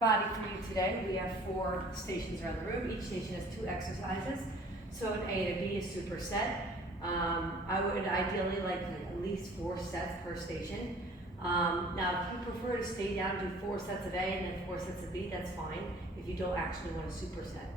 Body for you today. We have 4 stations around the room. Each station has 2 exercises. So an A and a B is superset. I would ideally like at least 4 sets per station. Now, if you prefer to stay down and do 4 sets of A and then 4 sets of B, that's fine if you don't actually want a superset.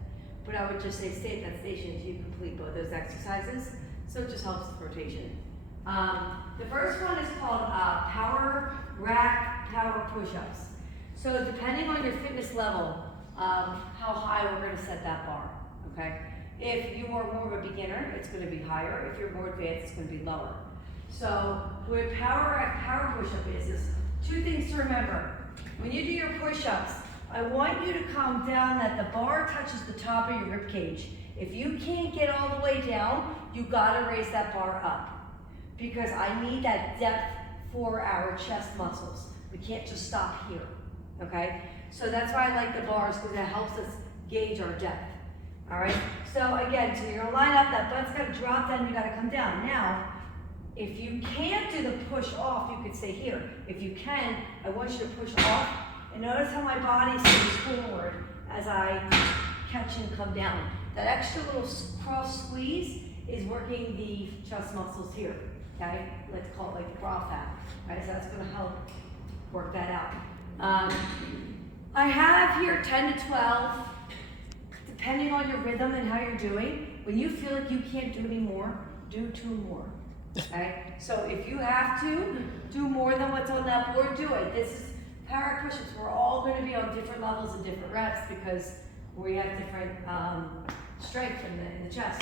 But I would just say stay at that station until you complete both those exercises. So it just helps with rotation. The first one is called power rack power push-ups. So depending on your fitness level, how high we're going to set that bar, okay? If you are more of a beginner, it's going to be higher. If you're more advanced, it's going to be lower. So what power rack power push-up is 2 things to remember. When you do your push-ups, I want you to come down that the bar touches the top of your rib cage. If you can't get all the way down, you got to raise that bar up because I need that depth for our chest muscles. We can't just stop here. Okay, so that's why I like the bars because it helps us gauge our depth. All right, so again, so you're gonna line up, that butt's gotta drop down, you gotta come down. Now, if you can't do the push off, you could stay here. If you can, I want you to push off, and notice how my body stays forward as I catch and come down. That extra little cross squeeze is working the chest muscles here. Okay, let's call it like the bra fat. All right, so that's gonna help work that out. I have here 10 to 12, depending on your rhythm and how you're doing. When you feel like you can't do any more, do 2 more, okay? So if you have to do more than what's on that board, do it. This is power push-ups. We're all going to be on different levels and different reps because we have different strength in the chest.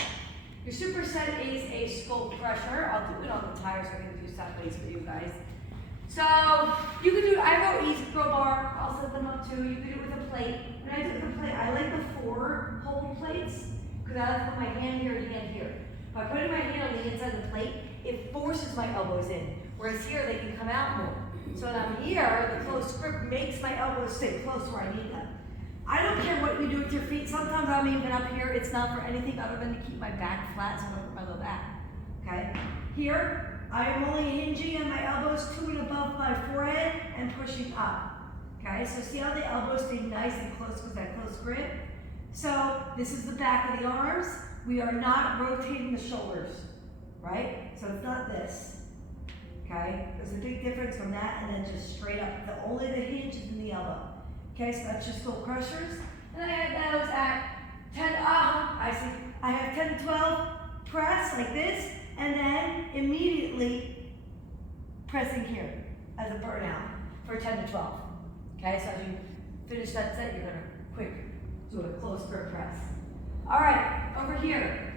Your superset is a skull crusher. I'll do it on the tires. So I'm going to do sideways for you guys. So you can do, I wrote easy throw bar, I'll set them up too. You can do it with a plate. When I do it with a plate, I like the 4 hold plates because I like to put my hand here and hand here. By putting my hand on the inside of the plate, it forces my elbows in. Whereas here, they can come out more. So when I'm here, the close grip makes my elbows stay close where I need them. I don't care what you do with your feet. Sometimes I'm even up here. It's not for anything other than to keep my back flat so I don't hurt my low back. Okay? Here, I am only hinging on my elbows to and above my forehead and pushing up. Okay, so see how the elbows stay nice and close with that close grip? So this is the back of the arms. We are not rotating the shoulders, right? So it's not this. Okay, there's a big difference from that and then just straight up. Only the hinge is in the elbow. Okay, so that's just skull crushers. And I have those at 10, I have 10 to 12 press like this. And then immediately pressing here as a burnout for 10 to 12. Okay, so as you finish that set, you're gonna quick do a close grip press. All right, over here,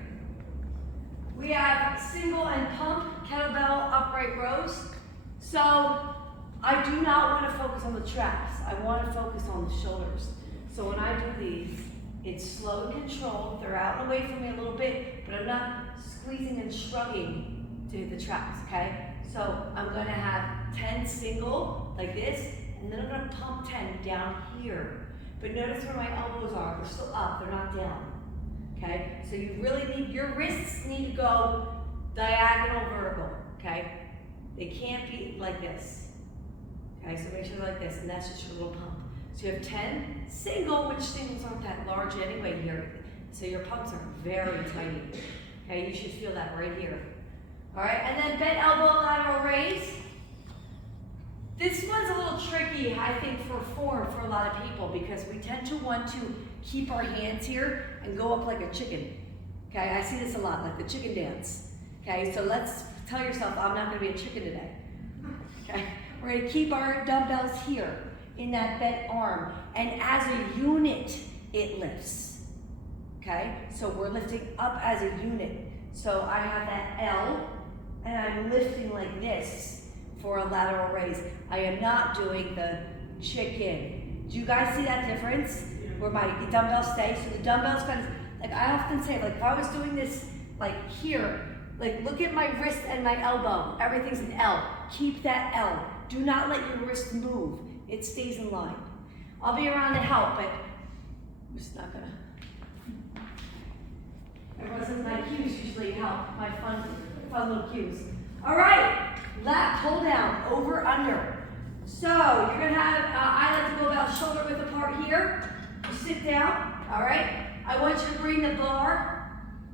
we have single and pump kettlebell upright rows. So I do not want to focus on the traps. I want to focus on the shoulders. So when I do these, it's slow and controlled. They're out and away from me a little bit, but I'm not squeezing and shrugging to the traps, okay? So I'm gonna have 10 single, like this, and then I'm gonna pump 10 down here. But notice where my elbows are, they're still up, they're not down, okay? So you really need, your wrists need to go diagonal vertical, okay? They can't be like this, okay? So make sure they're like this, and that's just your little pump. So you have 10 single, which singles aren't that large anyway here. So your pumps are very tiny. Okay, you should feel that right here. All right, and then bent elbow lateral raise. This one's a little tricky, I think, for form for a lot of people because we tend to want to keep our hands here and go up like a chicken. Okay, I see this a lot, like the chicken dance. Okay, so let's tell yourself, I'm not gonna be a chicken today. Okay, we're gonna keep our dumbbells here in that bent arm, and as a unit, it lifts. Okay, so we're lifting up as a unit. So I have that L, and I'm lifting like this for a lateral raise. I am not doing the chicken. Do you guys see that difference? Where my dumbbells stay? So the dumbbells kind of, like I often say, like if I was doing this like here, like look at my wrist and my elbow. Everything's an L. Keep that L. Do not let your wrist move. It stays in line. I'll be around to help, but I'm just not gonna. Everyone says my cues usually help, my fun little cues. All right, lat pull down, over, under. So you're gonna have, I like to go about shoulder width apart here, you sit down, all right? I want you to bring the bar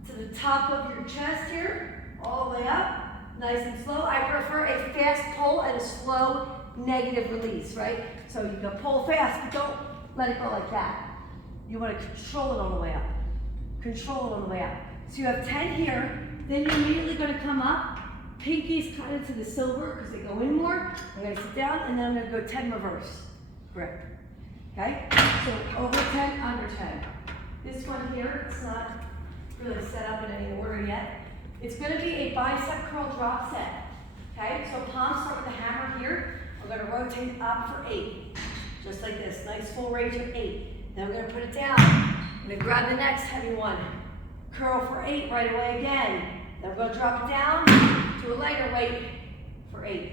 to the top of your chest here, all the way up, nice and slow. I prefer a fast pull and a slow negative release, right? So you can pull fast, but don't let it go like that. You want to control it on the way up. Control it on the way up. So you have 10 here, then you're immediately going to come up, pinkies kind of to the silver because they go in more. I'm going to sit down, and then I'm going to go 10 reverse grip. Okay? So over 10, under 10. This one here, it's not really set up in any order yet. It's going to be a bicep curl drop set. Okay? So palms start with the hammer here. We're going to rotate up for 8. Just like this. Nice full range of 8. Then we're going to put it down. I'm going to grab the next heavy one. Curl for 8 right away again. Then we're going to drop it down to a lighter weight for 8.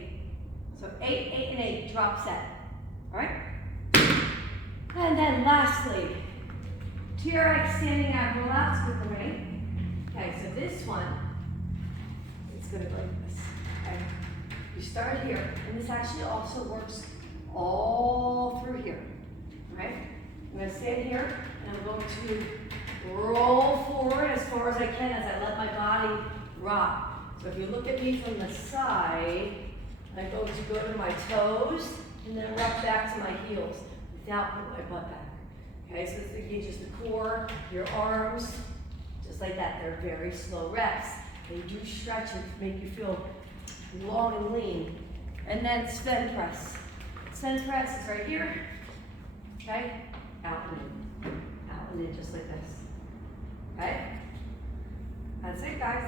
So 8, 8, and 8. Drop set. All right? And then lastly, TRX standing ab relax with the ring. Okay, so this one, it's going to go like this. Okay? You start here, and this actually also works all through here. All right? I'm going to stand here, and I'm going to roll forward as far as I can as I let my body rock. So if you look at me from the side, I'm going to go to my toes, and then rock back to my heels without putting my butt back. Okay, so this engages the core, your arms, just like that. They're very slow reps. They do stretch and make you feel long and lean. And then Sven press. Sven press is right here. Okay, out and in, just like this. Okay, that's it, guys.